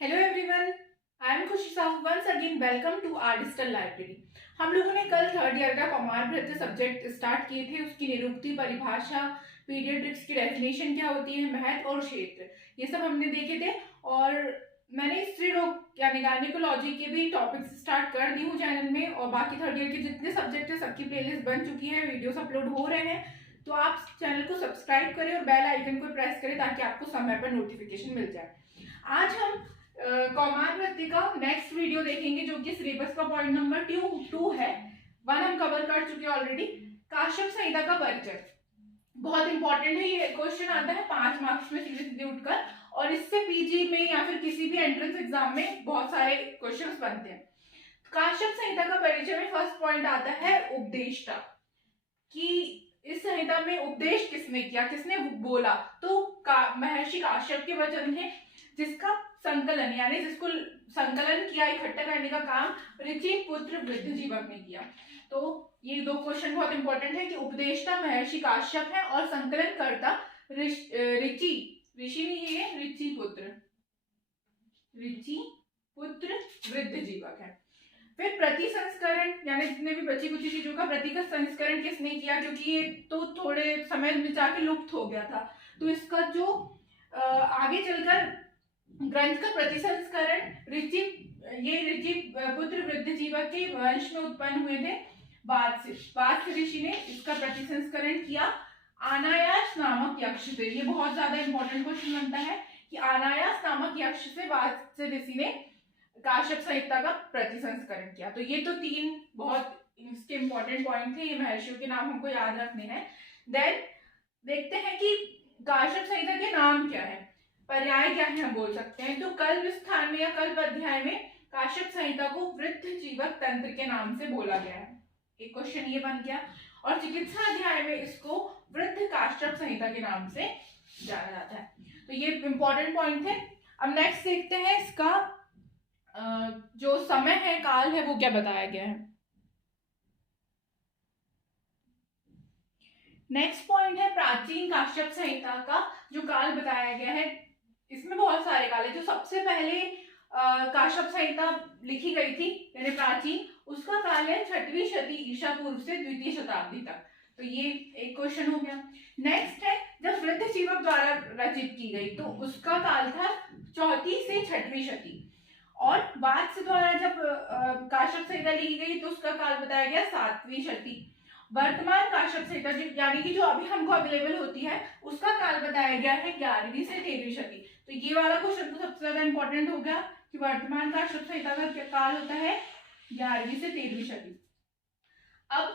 Hello everyone, I am Khushi Sahu. Once again welcome to our digital library. हम लोगों ने कल थर्ड ईयर का कौमार भृत्य सब्जेक्ट स्टार्ट किए थे। उसकी निरुक्ति, परिभाषा, पीडियाट्रिक्स की डेफिनेशन क्या होती है, महत्व और क्षेत्र, ये सब हमने देखे थे। और मैंने स्त्रीरोग यानी गायनिकोलॉजी के भी टॉपिक्स स्टार्ट कर दी हूँ चैनल में। और बाकी थर्ड ईयर के जितने सब्जेक्ट है सबकी प्लेलिस्ट बन चुकी है, वीडियोस अपलोड हो रहे हैं। तो आप चैनल को सब्सक्राइब करें और बेल आइकन को प्रेस करें ताकि आपको समय पर नोटिफिकेशन मिल जाए। आज हम कौमार भृत्य का नेक्स्ट वीडियो देखेंगे जो कि सिलेबस का पॉइंट नंबर 2 है। 1 हम कवर कर चुके ऑलरेडी। काश्यप संहिता का परिचय बहुत इंपॉर्टेंट है। ये क्वेश्चन आता है 5 मार्क्स में सीधे सीधे उठकर, और इससे पीजी में या फिर किसी भी एंट्रेंस एग्जाम में बहुत सारे क्वेश्चंस बनते हैं। काश्यप संहिता का परिचय में फर्स्ट पॉइंट आता है उपदेष्टा, कि इस संहिता में उपदेश किसने किया, किसने बोला। तो महर्षि काश्यप के वचन थे, जिसका संकलन यानी जिसको संकलन किया, इकट्ठा करने का काम ऋचि पुत्र वृद्धजीवक ने किया। तो ये दो क्वेश्चन बहुत इंपॉर्टेंट है कि उपदेष्टा महर्षि काश्यप है और संकलन करता ऋषि नहीं है, ऋचि पुत्र वृद्धजीवक है। फिर प्रति संस्करण यानी जितने भी बची कुछ चीजों का प्रतिगत संस्करण किसने किया, क्योंकि ये तो थोड़े समय में जाके लुप्त हो गया था। तो इसका जो आगे चलकर ग्रंथ का प्रतिसंस्करण ऋचि पुत्र वृद्धजीवक के वंश में उत्पन्न हुए थे। वात्स ऋषि ने इसका प्रतिसंस्करण किया आनायास नामक यक्ष से। ये बहुत ज्यादा इंपॉर्टेंट क्वेश्चन बनता है कि आनायास नामक यक्ष से वात्स ऋषि ने काश्यप संहिता का प्रतिसंस्करण किया। तो ये तो 3 बहुत इसके इंपॉर्टेंट पॉइंट थे। ये महर्षियों के नाम हमको याद रखने हैं। देन देखते हैं कि काश्यप संहिता के नाम क्या है, पर्याय क्या है हम बोल सकते हैं। तो कल्प स्थान में या कल्प अध्याय में काश्यप संहिता को वृद्धजीवक तंत्र के नाम से बोला गया है। एक क्वेश्चन ये बन गया। और चिकित्सा अध्याय में इसको वृद्ध काश्यप संहिता के नाम से जाना जाता है। तो ये इंपॉर्टेंट पॉइंट थे। अब नेक्स्ट देखते हैं इसका जो समय है, काल है, वो क्या बताया गया है। नेक्स्ट पॉइंट है प्राचीन काश्यप संहिता का जो काल बताया गया है। इसमें बहुत सारे काल है। जो सबसे पहले काश्यप संहिता लिखी गई थी यानी प्राचीन, उसका काल है 6वीं शती ईसा पूर्व से 2वीं शताब्दी तक। तो ये एक क्वेश्चन हो गया। नेक्स्ट है जब वृद्धजीवक द्वारा रचित की गई तो उसका काल था 4वीं से 6वीं शती। और वात्स द्वारा जब काश्यप संहिता लिखी गई तो उसका काल बताया गया 7वीं शती। वर्तमान काश्यप संहिता यानी कि जो अभी हमको अवेलेबल होती है उसका काल बताया गया है 11वीं से 13वीं शती। तो ये वाला क्वेश्चन तो सबसे ज्यादा इंपॉर्टेंट हो गया कि वर्तमान काश्यप संहिता का काल होता है 11वीं से 13वीं शती। अब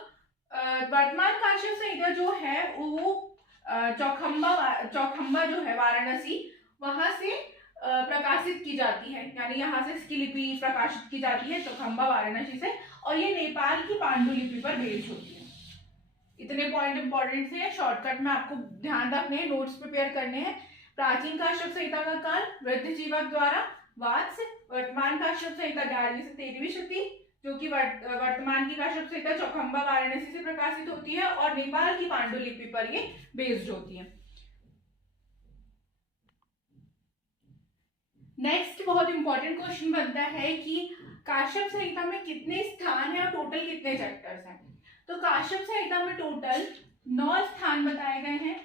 वर्तमान काश्यप संहिता जो है वो चौखंबा जो है वाराणसी, वहां से प्रकाशित की जाती है। यानी यहाँ से इसकी लिपि प्रकाशित की जाती है चौखंबा वाराणसी से, और ये नेपाल की पांडुलिपि पर बेस्ड होती है। इतने पॉइंट इंपॉर्टेंट थे, शॉर्टकट में आपको ध्यान रखने हैं, नोट्स प्रिपेयर करने हैं। प्राचीन काश्यप संहिता का काल वृद्धजीवक द्वारा वात्स, वर्तमान काश्यप संहिता 11वीं से 13वीं शती, जो कि वर्तमान की काश्यप संहिता चौखंबा वाराणसी से प्रकाशित होती है और नेपाल की पांडुलिपि पर ये बेस्ड होती है। नेक्स्ट बहुत इंपॉर्टेंट क्वेश्चन बनता है कि काश्यप संहिता में कितने स्थान है और टोटल कितने चैप्टर्स हैं। तो काश्यप संहिता में टोटल 9 स्थान बताए गए हैं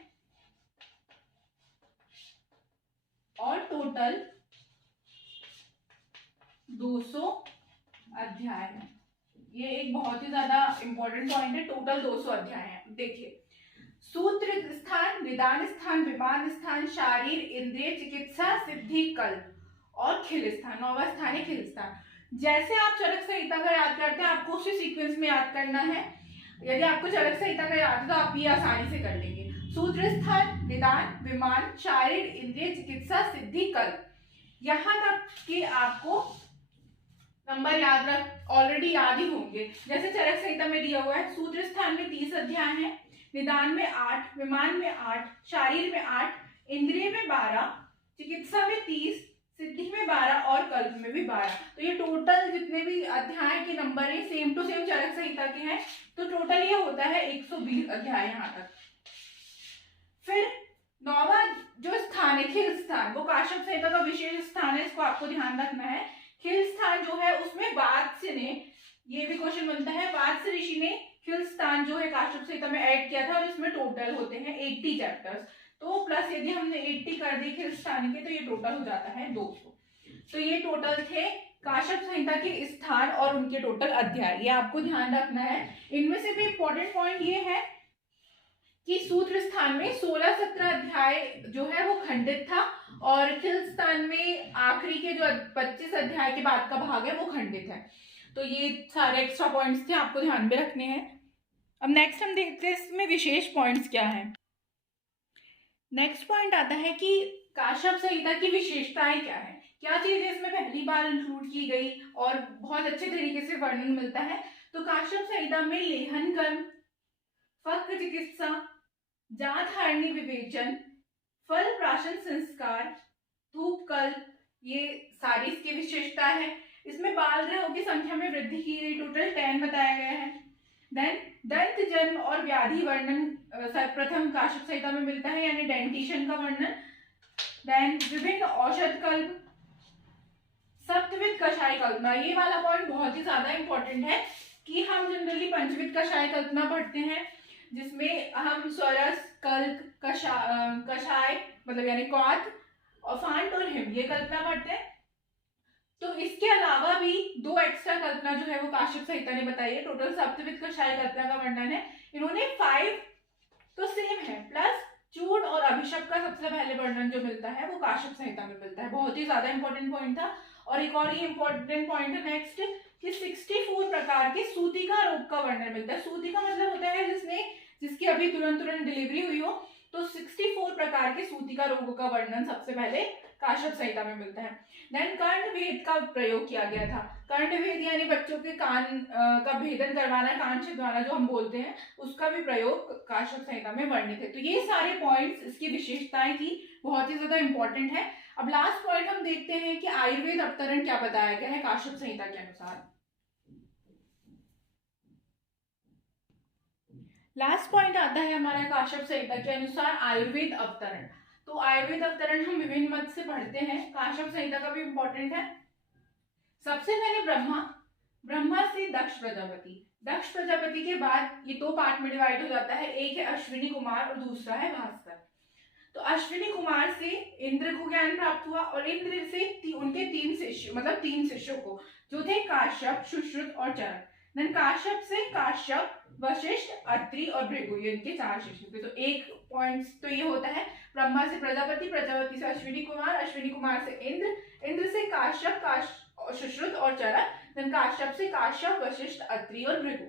और टोटल 200 अध्याय हैं। ये एक बहुत ही ज्यादा इंपॉर्टेंट पॉइंट है। टोटल 200 अध्याय हैं। देखिए, सूत्र स्थान, निदान स्थान, विपान स्थान, शारीर, इंद्रिय, चिकित्सा, सिद्धि, कल्प और खिल स्थान। 9वां स्थान है खिल स्थान। जैसे आप चरक संहिता का याद करते हैं आपको उसी सीक्वेंस में याद करना है। यदि आपको चरक संहिता का याद है तो आप ये आसानी से कर लेंगे। सूत्र स्थान, निदान, विमान, शारीर, इंद्रिय, चिकित्सा, सिद्धि, कल्प, यहाँ तक कि आपको नंबर याद रख ऑलरेडी याद ही होंगे। जैसे चरक संहिता में दिया हुआ है, सूत्र स्थान में 30 अध्याय हैं, निदान में 8, विमान में 8, शारीर में 8, इंद्रिय में 12, चिकित्सा में 30, सिद्धि में 12 और कल्प में भी 12। तो ये टोटल जितने भी अध्याय के नंबर है सेम टू सेम चरक संहिता के हैं। तो टोटल ये होता है 120 अध्याय यहाँ तक। फिर 9वां जो स्थान स्थान है खिल स्थान, वो काश्यप संहिता का विशेष स्थान है, इसको आपको ध्यान रखना है। खिल स्थान जो है उसमें वात्स्य ने, ये भी क्वेश्चन बनता है, वात्स्य ऋषि ने खिल स्थान जो है काश्यप संहिता में ऐड किया था और इसमें टोटल होते हैं 80 चैप्टर्स। तो प्लस यदि हमने 80 कर दी खिल स्थान के तो ये टोटल हो जाता है 200। तो ये टोटल थे काश्यप संहिता के स्थान और उनके टोटल अध्याय, ये आपको ध्यान रखना है। इनमें से भी इंपॉर्टेंट पॉइंट ये है कि सूत्र स्थान में 16-17 अध्याय जो है वो खंडित था और खिल स्थान में आखिरी के जो 25 अध्याय के बाद का भाग है वो खंडित है। तो ये सारे एक्स्ट्रा पॉइंट्स थे, आपको ध्यान में रखने हैं। अब नेक्स्ट हम देखते हैं इसमें विशेष पॉइंट्स क्या है। नेक्स्ट पॉइंट आता है कि काश्यप संहिता की विशेषताएं क्या है, क्या चीजें इसमें पहली बार इंक्लूड की गई और बहुत अच्छे तरीके से वर्णन मिलता है। तो काश्यप संहिता में लेहन कर्म, फक चिकित्सा, जात हारणी विवेचन, फल प्राशन संस्कार, धूप कल्प, ये सारी इसकी विशेषता है। इसमें बाल ग्रहों की संख्या में वृद्धि की गई, टोटल 10 बताया गया है। देन दंत जन्म और व्याधि वर्णन सर्वप्रथम काश्यप संहिता में मिलता है, यानी डेंटिशन का वर्णन। देन विभिन्न औषध कल्प, सप्तविध कषाय कल्पना, ये वाला पॉइंट बहुत ही ज्यादा इंपॉर्टेंट है कि हम जनरली पंचविध कषाय कल्पना पढ़ते हैं जिसमें हम स्वरस, कल्क, कषाय मतलब यानी क्वाथ और फांट और हिम, ये कल्पना पढ़ते हैं। तो इसके अलावा भी 2 एक्स्ट्रा कल्पना जो है वो काश्यप संहिता ने बताई है। टोटल सप्तविध कषाय कल्पना का वर्णन है, इन्होंने 5 तो सेम है, प्लस चूर्ण और अभिषेक का सबसे पहले वर्णन जो मिलता है वो काश्यप संहिता में मिलता है। बहुत ही ज्यादा इंपॉर्टेंट पॉइंट था। और एक और ये इंपॉर्टेंट पॉइंट है नेक्स्ट कि 64 प्रकार के सूतिका रोग का वर्णन मिलता है। सूतिका मतलब होता है जिसकी अभी तुरंत डिलीवरी हुई हो, तो 64 प्रकार के सूतिका रोगों का वर्णन सबसे पहले काश्यप संहिता में मिलता है। देन कर्णभेद का प्रयोग किया गया था। कर्णभेद यानी बच्चों के कान का भेदन करवाना, कान छिदवाना जो हम बोलते हैं, उसका भी प्रयोग काश्यप संहिता में वर्णित है। तो ये सारे पॉइंट्स इसकी विशेषताएं की बहुत ही ज्यादा इंपॉर्टेंट है। अब लास्ट पॉइंट हम देखते हैं कि आयुर्वेद अवतरण क्या बताया गया है काश्यप संहिता के अनुसार। लास्ट पॉइंट आता है हमारा काश्यप संहिता के अनुसार आयुर्वेद अवतरण। तो आयुर्वेद अवतरण हम विभिन्न मत से पढ़ते हैं, काश्यप संहिता का भी इंपॉर्टेंट है। सबसे पहले ब्रह्मा से दक्ष प्रजापति, दक्ष प्रजापति के बाद ये 2 पार्ट में डिवाइड हो जाता है, एक है अश्विनी कुमार और दूसरा है भास्कर। तो अश्विनी कुमार से इंद्र को ज्ञान प्राप्त हुआ और इंद्र से उनके 3 शिष्य मतलब 3 शिष्यों को जो थे काश्यप, सुश्रुत और चरक। देन काश्यप से काश्यप, वशिष्ठ, अत्रि और भृगु, ये इनके 4 शिष्य थे। तो एक पॉइंट तो ये होता है ब्रह्मा से प्रजापति, प्रजापति से अश्विनी कुमार, अश्विनी कुमार से इंद्र, इंद्र से काश्यप, सुश्रुत और चरक, देन काश्यप से काश्यप, वशिष्ठ, अत्रि और भृगु।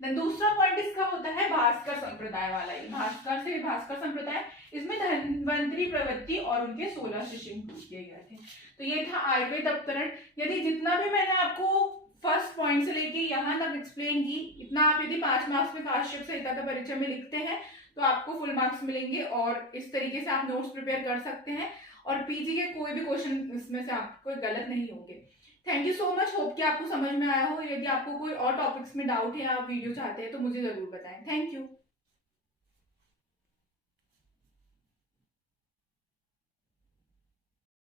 देन दूसरा पॉइंट इसका होता है भास्कर संप्रदाय वाला, भास्कर संप्रदाय, इसमें धन्वंतरी प्रवृत्ति और उनके 16 शिष्य किए गए थे। तो ये था आयुर्वेद अवतरण। यदि जितना भी मैंने आपको फर्स्ट पॉइंट से लेके यहाँ तक एक्सप्लेन की, इतना आप यदि 5 मार्क्स में काश्यप संहिता का परिचय में लिखते हैं तो आपको फुल मार्क्स मिलेंगे और इस तरीके से आप नोट्स प्रिपेयर कर सकते हैं और पीजी के कोई भी क्वेश्चन इसमें से आपको गलत नहीं होंगे। Thank you so much, hope कि आपको समझ में आया हो। यदि आपको कोई और टॉपिक्स में डाउट है, आप वीडियो चाहते हैं तो मुझे जरूर बताएं। Thank you.